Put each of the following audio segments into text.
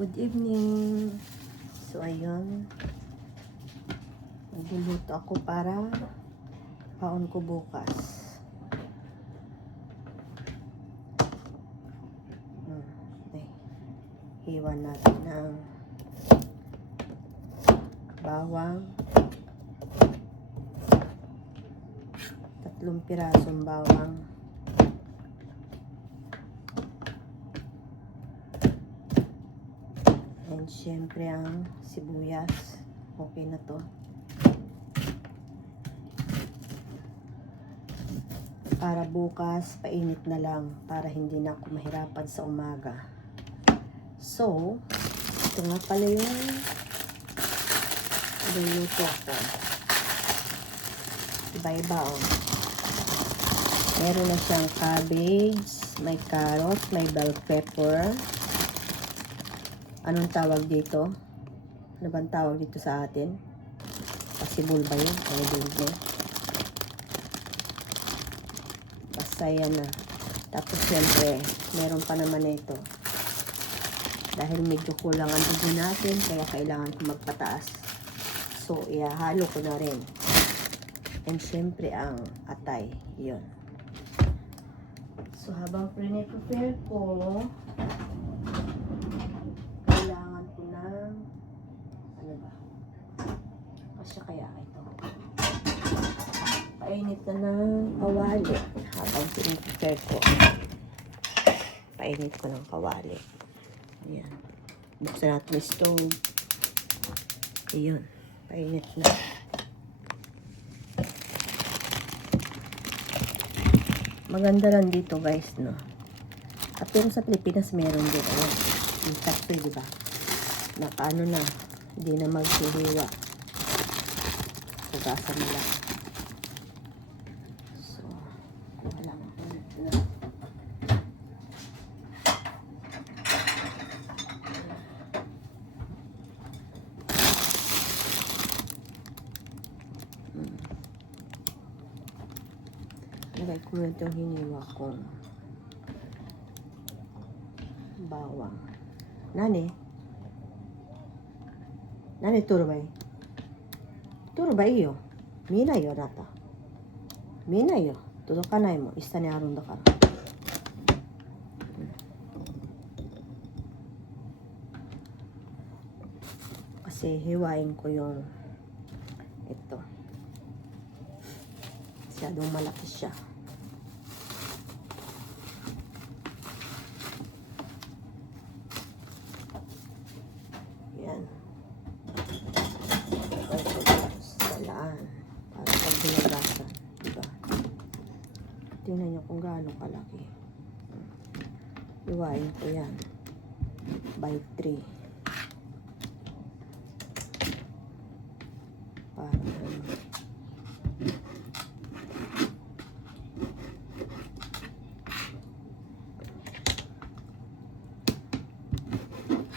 Good evening. So ayun, nagluluto ako para paon ko bukas. Okay. Hiwan natin ng bawang, 3 pirasong bawang, and syempre ang sibuyas. Okay na to. Para bukas, painit na lang para hindi na ako mahirapan sa umaga. So, ito nga pala yung luluto ko. Iba-iba oh. Meron na siyang cabbage, may carrot, may bell pepper. Anong tawag dito? Ano bang tawag dito sa atin? Pasibol ba yun? I don't know. Basta yan na. Tapos syempre, meron pa naman na ito. Dahil medyo kulang ang dugo natin, kaya kailangan ko magpataas. So, ihahalo ko na rin. And syempre, ang atay. Yun. So, habang prepare ko, kailangan ko ng ano ba? Kasya kaya ito. Painit na ng kawali habang prepare ko. Painit ko ng kawali. Ayan. Buksan natin yung stove. Ayun. Painit na. Maganda lang dito guys, no? At pero sa Pilipinas meron din. Ayan. Yung factory, diba? Nakaano na. Hindi na maghihiwa. Hugasan na lang. So, wala na. Lagay ko na itong hiniwa kong bawang. Nani? Nani turbay? Turbay iyo. Mina yo nata. Mina yo. Tudokanai mo. Isa ni arun da kara. Kasi hiwain ko yung ito. Masyadong malaki siya. Yan. Ito sa laan. Para pag ginagasan. Diba? Tingnan nyo kung gaano kalaki. Iwain ko yan. By 3. Para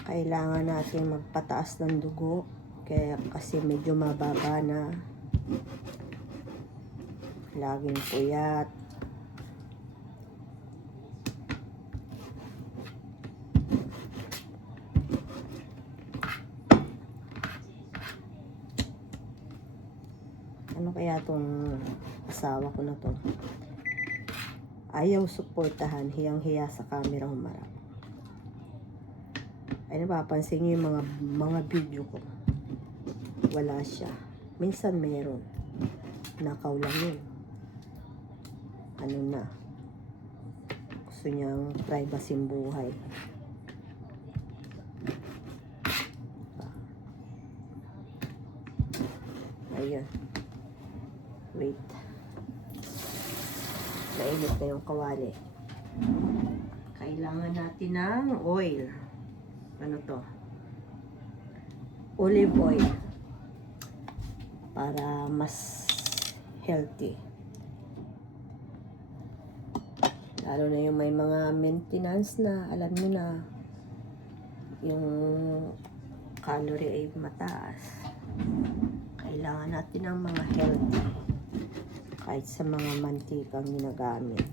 kailangan natin magpataas ng dugo kaya kasi medyo mababa na, laging puyat. Ano kaya tong asawa ko na to? Ayaw suportahan, hiyang-hiya sa camera humarap. Ay, napapansin nyo yung mga video ko. Wala siya. Minsan meron. Nakaw lang yun. Ano na. Gusto niyang privacy ng buhay. Ayun. Wait. Nainit na yung kawali. Kailangan natin ng oil. Ano to? Olive oil. Para mas healthy. Lalo na yung may mga maintenance na, alam nyo na, yung calorie ay mataas. Kailangan natin ng mga healthy. Kahit sa mga mantikang ginagamit.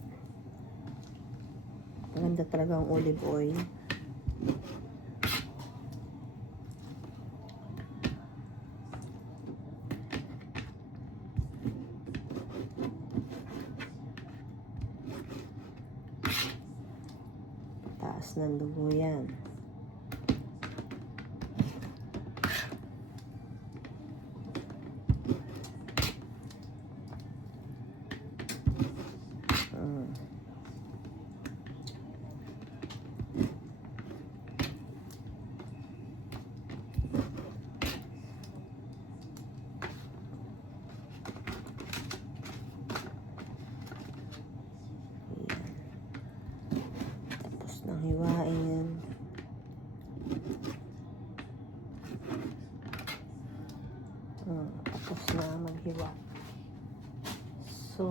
Maganda talaga ang olive oil. Lalabas ng dugo yan. Nang hiwain. Tapos na maghiwa. So,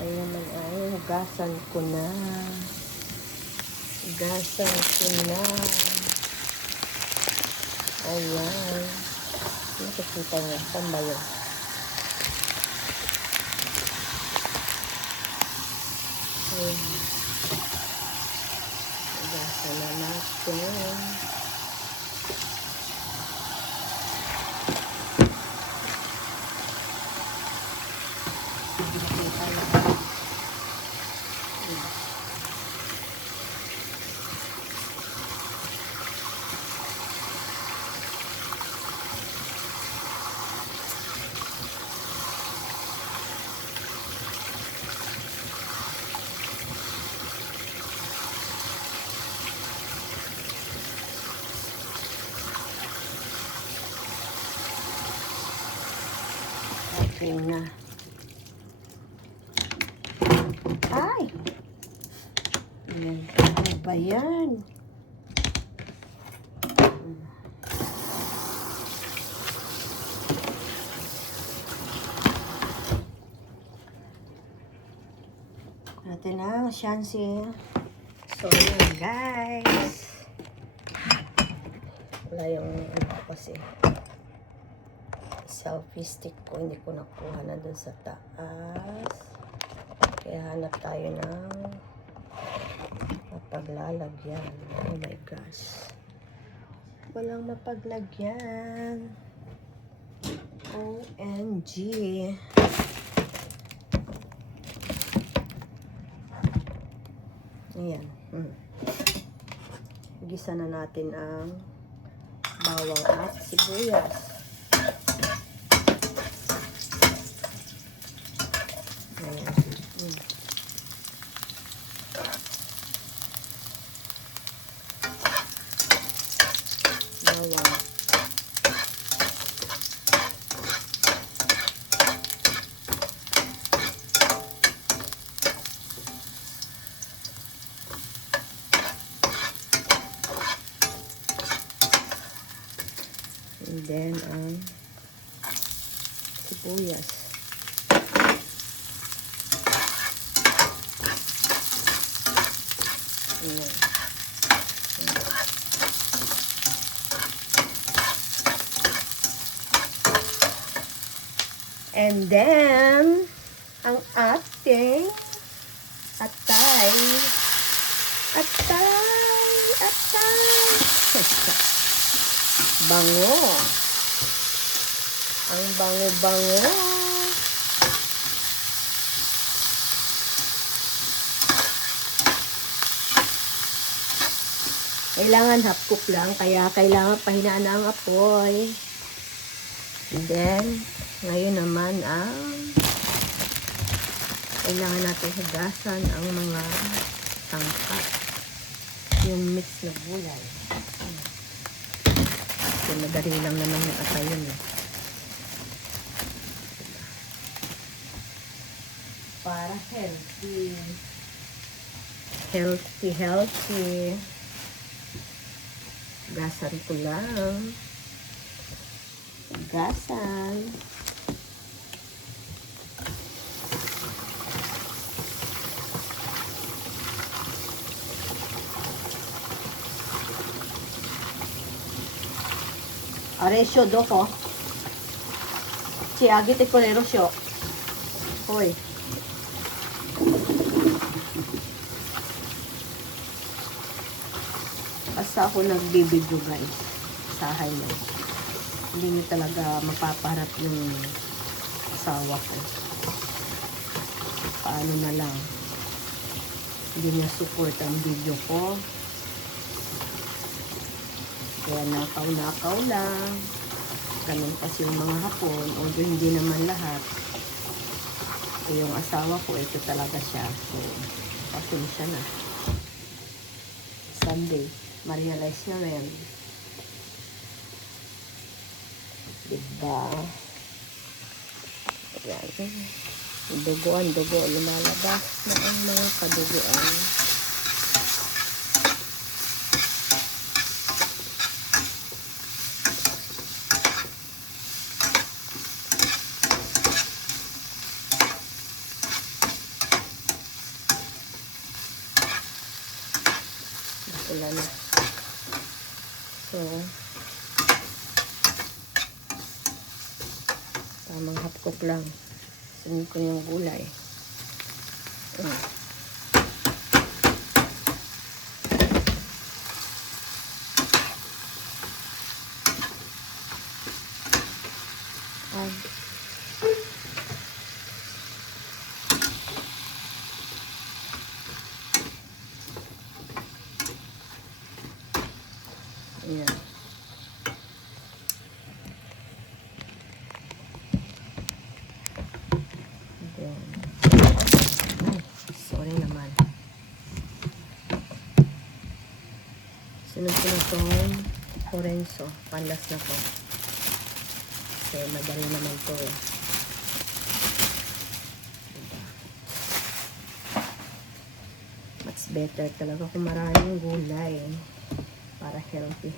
ay naman ay hugasan ko na. Hugasan ko na. Ayan. Nakikita niyo, saan ba yun? Hugasan na natin. Okay na. Ay! Ayan. Ano ba yan? Natin ang shansi. So, yun guys. Wala yung ano kasi. Selfie stick ko, hindi ko nakuha na dun sa taas. Kaya hanap tayo ng mapaglalagyan. Oh my gosh. Walang mapaglagyan. OMG. Ayan. Gisa na natin ang bawang at sibuyas. Bawang. And then ang sibuyas. Ayan. And then, ang ating atay. Bango. Ang bango-bango. Kailangan half cook lang, kaya kailangan pahinaan ang apoy. And then, ngayon naman ang kailangan natin hugasan ang mga tangka. Yung mix na gulay. Kasi madali lang naman yung atay yun eh. Para healthy. Healthy. Hugasan ko lang. Hugasan. Aresyo doko. Chiagi te kolero syo. Hoy. Basta ako nagbibidyo guys. Sa highlight. Hindi nyo talaga mapapaharap yung asawa ko. Paano na lang. Hindi niya support ang video ko. Kaya nakaw-nakaw lang. Ganun kasi yung mga Hapon. Although hindi naman lahat. Yung asawa ko, ito talaga siya. So, pasensya na. Sunday, ma-realize na rin. Diba? Ayan. Dugo, lumalabas na ang mga kaduguan. Wala na. So, tamang hapkok lang. Sunod ko yung gulay. Ayan. Then, ay, sorry naman. Sunod ko na itong orenso. Panlas na to. Kasi madali naman to eh. Diba? Much better talaga kung maraming gulay. Para healthy.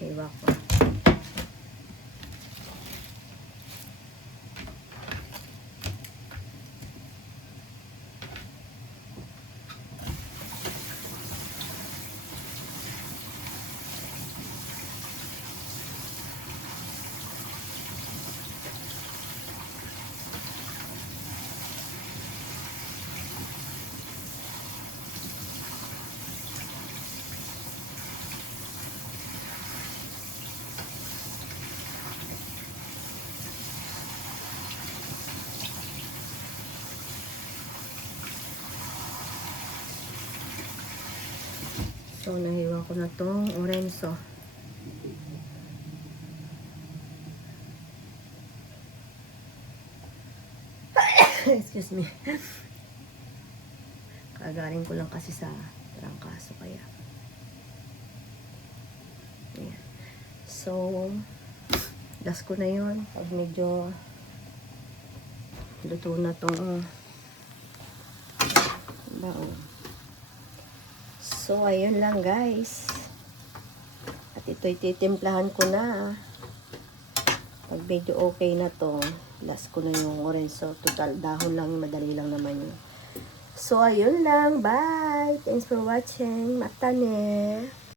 Hiwa ko. So, nahiwa ko na itong orenso. Excuse me. Kagaling ko lang kasi sa trangkaso kaya. Ayan. So, last ko na yun. Pag medyo luto na itong baon. So, ayun lang guys. At ito'y titimplahan ko na. Pag medyo okay na to, last ko na yung orenso. Total, dahon lang, madali lang naman yun. So, ayun lang. Bye! Thanks for watching. Matane!